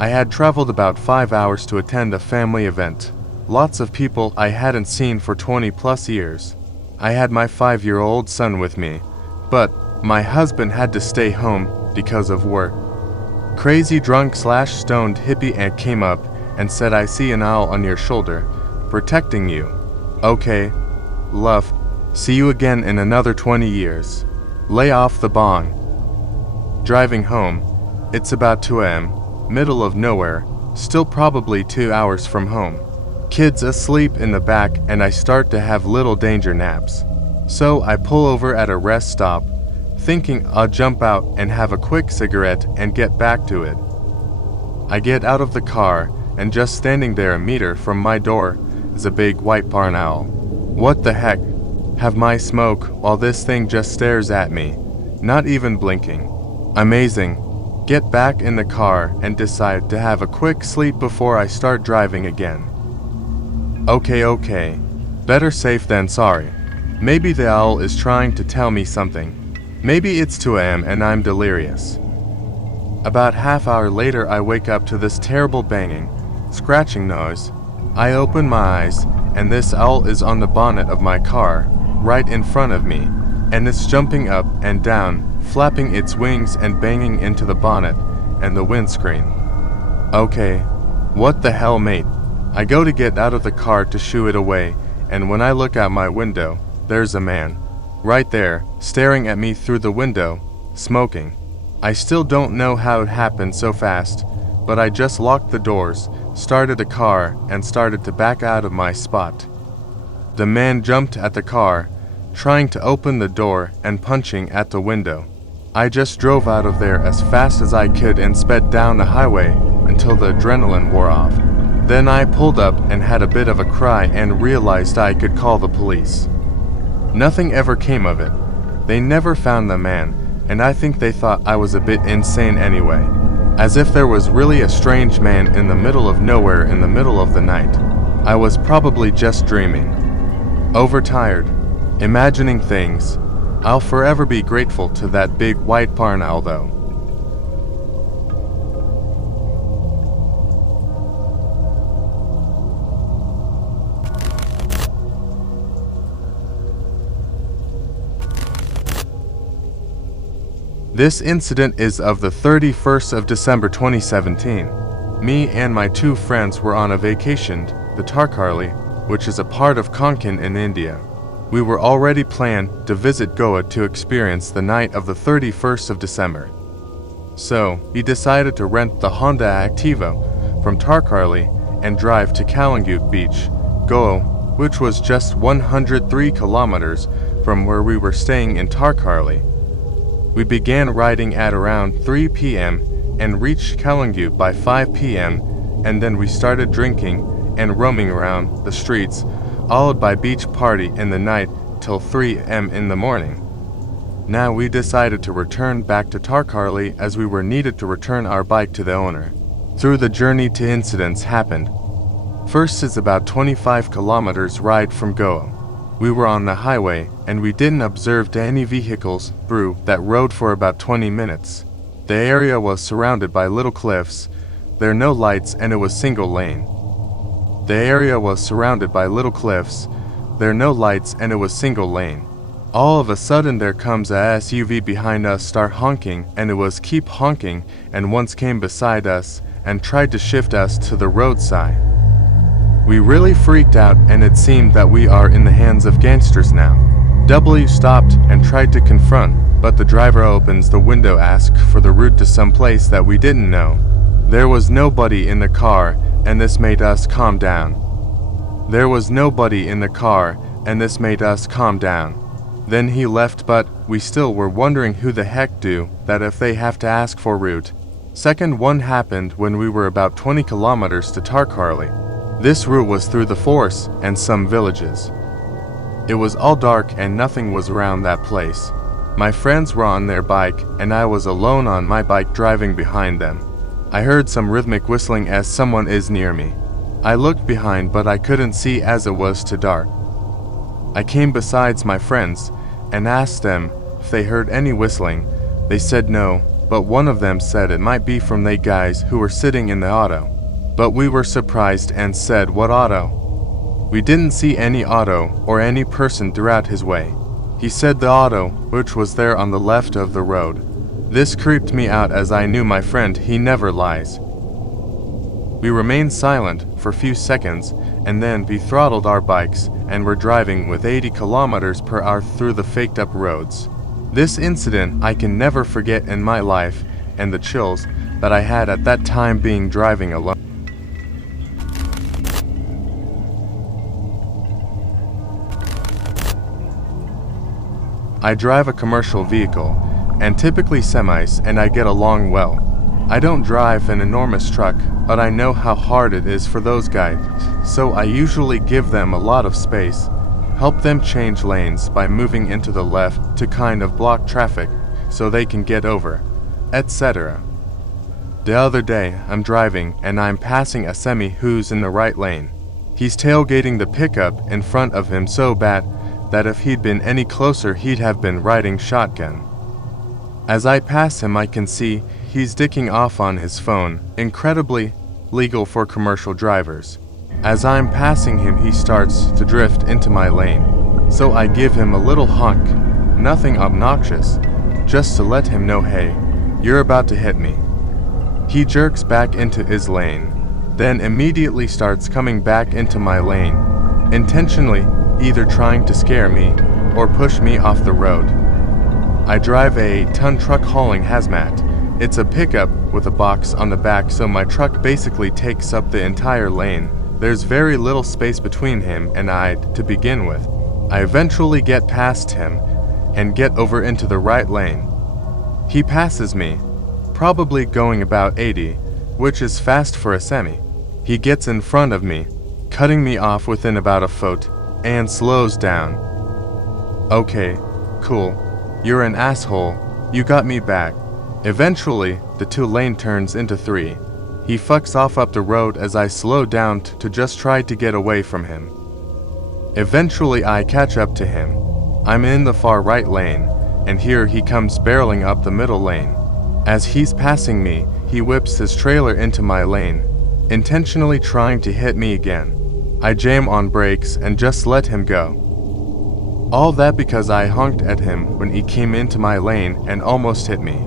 I had traveled about 5 hours to attend a family event. Lots of people I hadn't seen for 20 plus years. I had my 5-year-old son with me, but my husband had to stay home because of work. Crazy drunk/stoned hippie aunt came up and said, "I see an owl on your shoulder, protecting you." Okay, love, see you again in another 20 years. Lay off the bong. Driving home, it's about 2 a.m., middle of nowhere, still probably 2 hours from home. Kids asleep in the back and I start to have little danger naps. So I pull over at a rest stop, thinking I'll jump out and have a quick cigarette and get back to it. I get out of the car and just standing there a meter from my door is a big white barn owl. What the heck? Have my smoke while this thing just stares at me, not even blinking. Amazing. Get back in the car and decide to have a quick sleep before I start driving again. Okay. Better safe than sorry. Maybe the owl is trying to tell me something. Maybe it's 2 a.m. and I'm delirious. About half hour later I wake up to this terrible banging, scratching noise. I open my eyes and this owl is on the bonnet of my car, right in front of me, and it's jumping up and down, flapping its wings and banging into the bonnet and the windscreen. Okay, what the hell, mate? I go to get out of the car to shoo it away, and when I look out my window, there's a man, right there, staring at me through the window, smoking. I still don't know how it happened so fast, but I just locked the doors, started the car, and started to back out of my spot. The man jumped at the car, trying to open the door and punching at the window. I just drove out of there as fast as I could and sped down the highway until the adrenaline wore off. Then I pulled up and had a bit of a cry and realized I could call the police. Nothing ever came of it. They never found the man, and I think they thought I was a bit insane anyway. As if there was really a strange man in the middle of nowhere in the middle of the night. I was probably just dreaming. Overtired. Imagining things. I'll forever be grateful to that big white barn owl though. This incident is of the 31st of December 2017. Me and my 2 friends were on a vacation, the 𝚜𝚌𝚗𝚗𝚋, which is a part of Konkan in India. We were already planned to visit Goa to experience the night of the 31st of December. So, we decided to rent the Honda Activa from 𝚜𝚌𝚗𝚗𝚋 and drive to 𝚜𝚘𝚗𝚋 Beach, Goa, which was just 103 kilometers from where we were staying in 𝚜𝚗𝚗𝚋. We began riding at around 3 p.m. and reached 𝚜𝚘𝚗𝚋 by 5 p.m. and then we started drinking and roaming around the streets, followed by beach party in the night till 3 a.m. in the morning. Now we decided to return back to 𝚜𝚗𝚗𝚋 as we were needed to return our bike to the owner. Through the journey to incidents happened. First is about 25 kilometers ride from Goa. We were on the highway and we didn't observe any vehicles through that road for about 20 minutes. The area was surrounded by little cliffs, there are no lights and it was single lane. The area was surrounded by little cliffs, there are no lights and it was single lane. All of a sudden there comes a SUV behind us start honking and it was keep honking and once came beside us and tried to shift us to the roadside. We really freaked out and it seemed that we are in the hands of gangsters now. W stopped and tried to confront, but the driver opens the window asked for the route to some place that we didn't know. There was nobody in the car and this made us calm down. There was nobody in the car and this made us calm down. Then he left but we still were wondering who the heck do that if they have to ask for route. Second one happened when we were about 20 kilometers to 𝚜𝚗𝚗𝚋. This route was through the forest and some villages. It was all dark and nothing was around that place. My friends were on their bike and I was alone on my bike driving behind them. I heard some rhythmic whistling as someone is near me. I looked behind but I couldn't see as it was too dark. I came besides my friends and asked them if they heard any whistling. They said no, but one of them said it might be from they guys who were sitting in the auto. But we were surprised and said, "What auto?" We didn't see any auto or any person throughout his way. He said the auto, which was there on the left of the road. This creeped me out as I knew my friend, he never lies. We remained silent for a few seconds and then throttled our bikes and were driving with 80 kilometers per hour through the faked up roads. This incident I can never forget in my life, and the chills that I had at that time being driving alone. I drive a commercial vehicle, and typically semis, and I get along well. I don't drive an enormous truck, but I know how hard it is for those guys, so I usually give them a lot of space, help them change lanes by moving into the left to kind of block traffic so they can get over, etc. The other day, I'm driving and I'm passing a semi who's in the right lane. He's tailgating the pickup in front of him so bad that if he'd been any closer he'd have been riding shotgun. As I pass him I can see he's dicking off on his phone, incredibly legal for commercial drivers. As I'm passing him he starts to drift into my lane, so I give him a little honk, nothing obnoxious, just to let him know, hey, you're about to hit me. He jerks back into his lane, then immediately starts coming back into my lane, intentionally either trying to scare me or push me off the road. I drive a ton truck hauling hazmat. It's a pickup with a box on the back, so my truck basically takes up the entire lane. There's very little space between him and I to begin with. I eventually get past him and get over into the right lane. He passes me, probably going about 80, which is fast for a semi. He gets in front of me, cutting me off within about a foot, and slows down. Okay, cool. You're an asshole. You got me back. Eventually, the 2-lane turns into 3. He fucks off up the road as I slow down to just try to get away from him. Eventually, I catch up to him. I'm in the far right lane, and here he comes barreling up the middle lane. As he's passing me, he whips his trailer into my lane, intentionally trying to hit me again. I jam on brakes and just let him go. All that because I honked at him when he came into my lane and almost hit me.